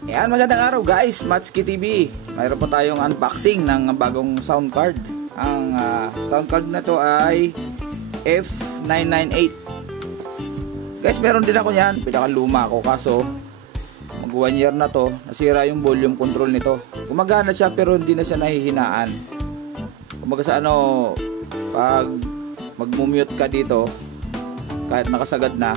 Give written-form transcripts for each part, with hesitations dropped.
Ayan, magandang araw guys, Matsuki TV. Mayroon po tayong unboxing ng bagong sound card. Ang sound card na to ay F998. Guys, meron din ako yan. Pinakaluma ako kaso mag 1 year na to. Nasira yung volume control nito. Gumagana siya pero hindi na siya nahihinaan. Kumbaga sa ano, pag mag-mute ka dito, kahit nakasagad na,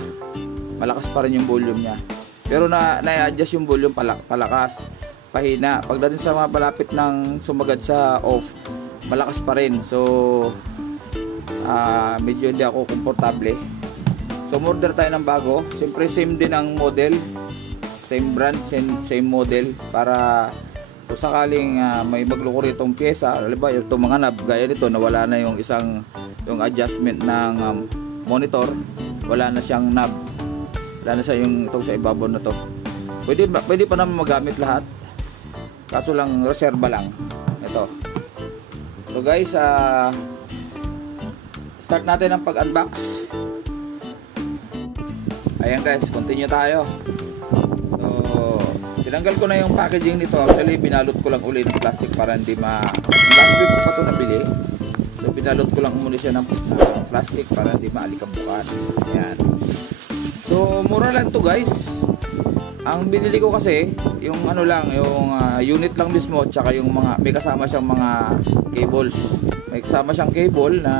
malakas pa rin yung volume niya. Pero na-adjust yung volume palakas, pahina. Pagdating sa mga palapit ng sumagad sa off, malakas pa rin. So medyo hindi ako komportable. So order tayo ng bago. Siyempre same din ang model, same brand, same model, para kung sakaling may magloko itong pyesa, halimbawa itong mga knob gaya nito, nawala na yung yung adjustment ng monitor, wala na siyang knob, wala na siya yung itong sa ibabaw na to. Pwede pa naman magamit lahat, kaso lang reserba lang ito. So guys, start natin ang pag-unbox. Ayan guys, continue tayo. So tinanggal ko na yung packaging nito. Actually binalot ko lang uli ng plastic para hindi last week pa ito nabili. So binalot ko lang muna siya ng plastic para hindi maalikabukan. Ayan. So mura lang to guys. Ang binili ko kasi yung ano lang, yung unit lang mismo, tsaka yung mga may kasama siyang mga cables. May kasama siyang cable na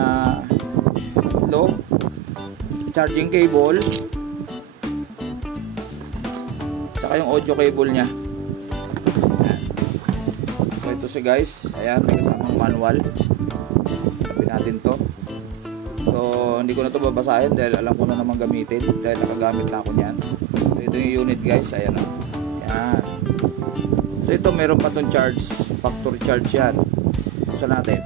low charging cable, tsaka yung audio cable niya. Ayan. So ito siya guys. Ayan, may kasamang manual. Tabi natin to. So hindi ko na to babasahin dahil alam ko na naman gamitin, dahil nakagamit na ako niyan. So ito yung unit guys. Ayan o. Ayan. So ito meron pa tong charge, factory charge yan. Buksan natin.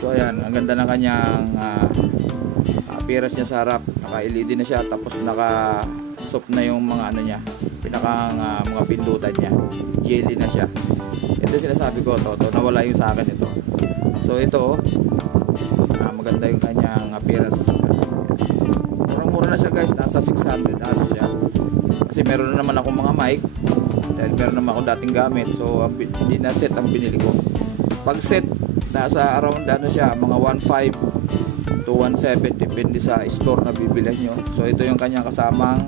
So ayan, ang ganda ng kanyang appearance niya sa harap. Naka-LED na siya, tapos naka-soft na yung mga ano niya, pinakang mga pindutan niya. Jelly na siya. Ito sinasabi ko, to nawala yung sa akin ito. So ito, maganda yung kanyang appearance. Murang-mura na siya guys, nasa 600 siya. Kasi meron na naman akong mga mic, dahil meron naman akong dating gamit. So hindi na set ang binili ko. Pag set, nasa around ano siya, mga 1.5 to 1.7, depende sa store na bibilhan nyo. So ito yung kanyang kasamang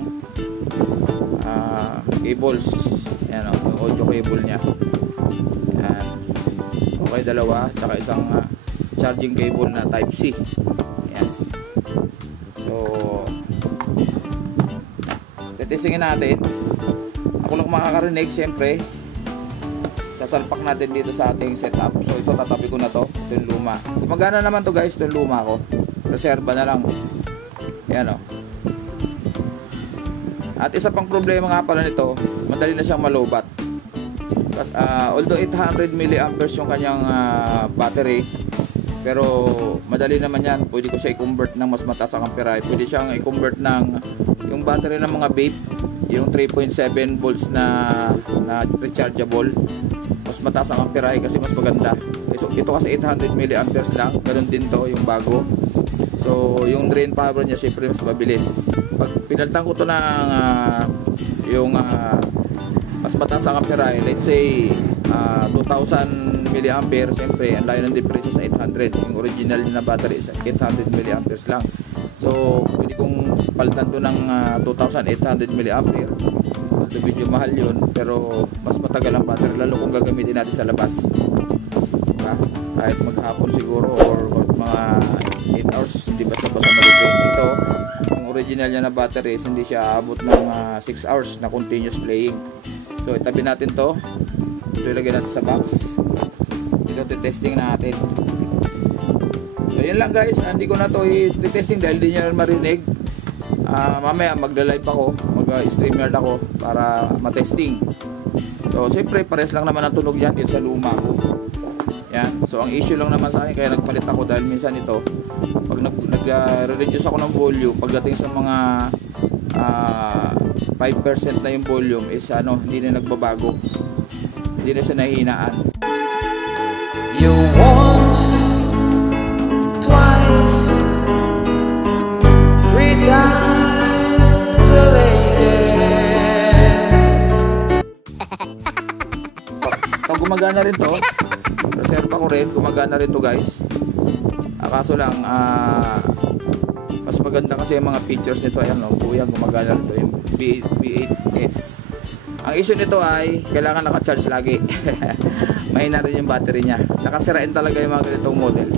cables. Ayan o, yung audio cable nya. Ayan. Okay, dalawa, tsaka isang charging cable na type C. Ayan. So titisingin natin. Ako lang makakarinig, siyempre sasalpak natin dito sa ating setup. So ito, tatabi ko na to. Ito yung luma. Gumagana naman to guys, ito yung luma ko. Reserva na lang. Ayan o. At isa pang problema nga pala nito, madali na siyang malobat. Although 800 mAh yung kanyang battery, pero madali naman yan. Pwede ko siya i-convert ng mas mataas ang amperahe. Pwede siyang i-convert ng yung battery ng mga vape, yung 3.7 volts na rechargeable. Mas mataas ang amperahe kasi mas maganda. So, ito kasi 800 mAh lang. Meron din to yung bago. So yung drain power niya siyempre mas mabilis. Pag pinalitan ko to ng yung mas mataas ang amperahe, let's say 2000 mAh, siyempre ang layo ng difference sa 800. Yung original na battery is 800 mAh lang. So pwede kong palitan to ng 2800 mAh. Although medyo mahal yun, pero mas matagal ang battery, lalo kung gagamitin natin sa labas. Kahit maghapon siguro or mga 8 hours, hindi basta-basta malipin. Ito, yung original niya na battery is hindi siya abot ng 6 hours na continuous playing. So itabi natin to. Ito ilagay natin sa box. Ito testing natin. So yun lang guys, hindi ko na to i-testing dahil di nyo marinig. Mamaya magla-live ako, mag-streamer ako para matesting. So siyempre pares lang naman ang tunog yan dito sa luma ko. Yan. So ang issue lang naman sa akin, kaya nagpalit ako dahil minsan ito, pag nag-reduce ako ng volume, pagdating sa mga 5% na yung volume is hindi na nagbabago, hindi na siya nahihinaan. You once, twice, 3 times a lady. gumagana rin to. Reserva ko rin, gumagana rin to guys. Kaso lang, mas maganda kasi yung mga features nito. Ayan no, buyang gumagana rin to, yung V8S. Ang issue nito ay kailangan naka-charge lagi. Mahina rin yung battery niya. Tsaka sirain talaga yung mga ganitong model.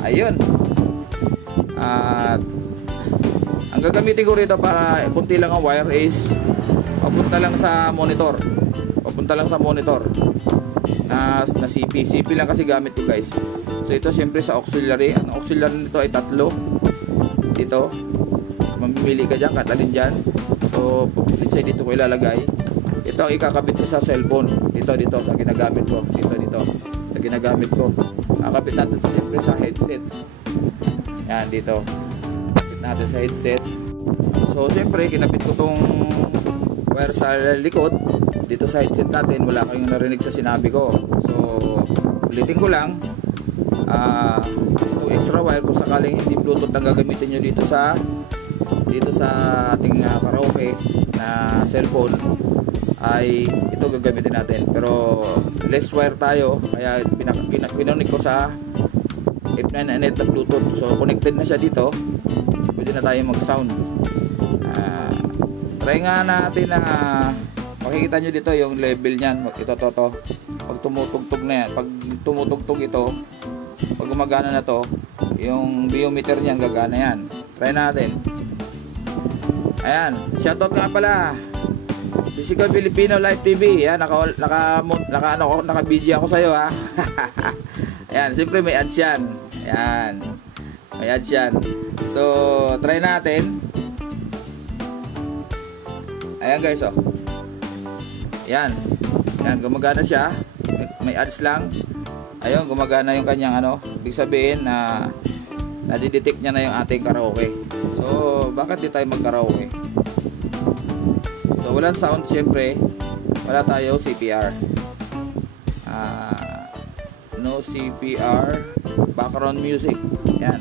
Ayun. At ang gagamitin ko rito para kunti lang ang wire is papunta lang sa monitor. Papunta lang sa monitor na CP. CP lang kasi gamit ko guys. So ito syempre sa auxiliary. Ang auxiliary nito ay tatlo. Dito. Mamimili ka dyan, katalin dyan. So, dito ko ilalagay. Ito ang ikakabit ko sa cellphone. Dito sa ginagamit ko. Dito sa ginagamit ko. Kakabit natin siyempre sa headset. Yan, dito. Kakabit natin sa headset. So, siyempre, kinabit ko tong wire sa likod. Dito sa headset natin, wala kayong narinig sa sinabi ko. So, ulitin ko lang. Itong extra wire, kung sakaling hindi Bluetooth ang gagamitin nyo dito sa ating karaoke na cellphone, ay ito gagamitin natin. Pero less wire tayo, kaya pinonik ko sa F998 na Bluetooth. So connected na siya dito, pwede na tayo mag sound. Try nga natin na makikita nyo dito yung level nyan. Ito pag tumutugtog na yan, pag tumutugtog ito, pag gumagana na to, yung biometer nyan gagana yan. Try natin. Ayan, shoutout nga pala. Physical Filipino Live TV. Ayan, naka-video ako sa iyo ha. Ayan, siyempre may ads yan. Ayan. May ads yan. So, try natin. Ayan guys, oh. Ayan. Ayan, gumagana siya. May ads lang. Ayun, gumagana yung kanyang ibig sabihin na nadidetect niya na yung ating karaoke. So, bakit di tayo mag-karaoke? So, walang sound syempre. Wala tayo CPR. No CPR. Background music. Yan.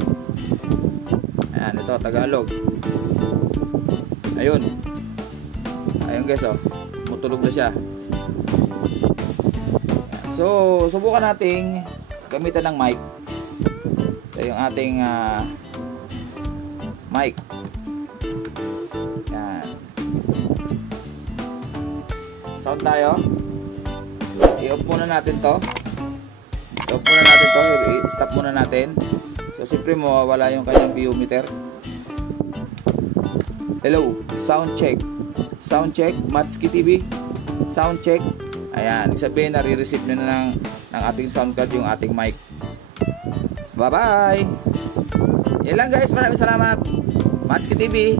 Ayan, ito, Tagalog. Ayun. Ayun guys, oh. Mutulog na siya. So, subukan nating gamitan ng mic. Ito yung ating mic. Yan. Sound tayo. I-off muna natin to. I-off muna natin to. I-stop muna natin. So, siyempre mawawala yung kanyang biometer. Hello. Sound check. Sound check. Matski TV. Sound check. Ayan. Ibig sabihin, nare-receive na ng ating sound card yung ating mic. Bye-bye! Yan lang guys. Maraming salamat. Matski TV.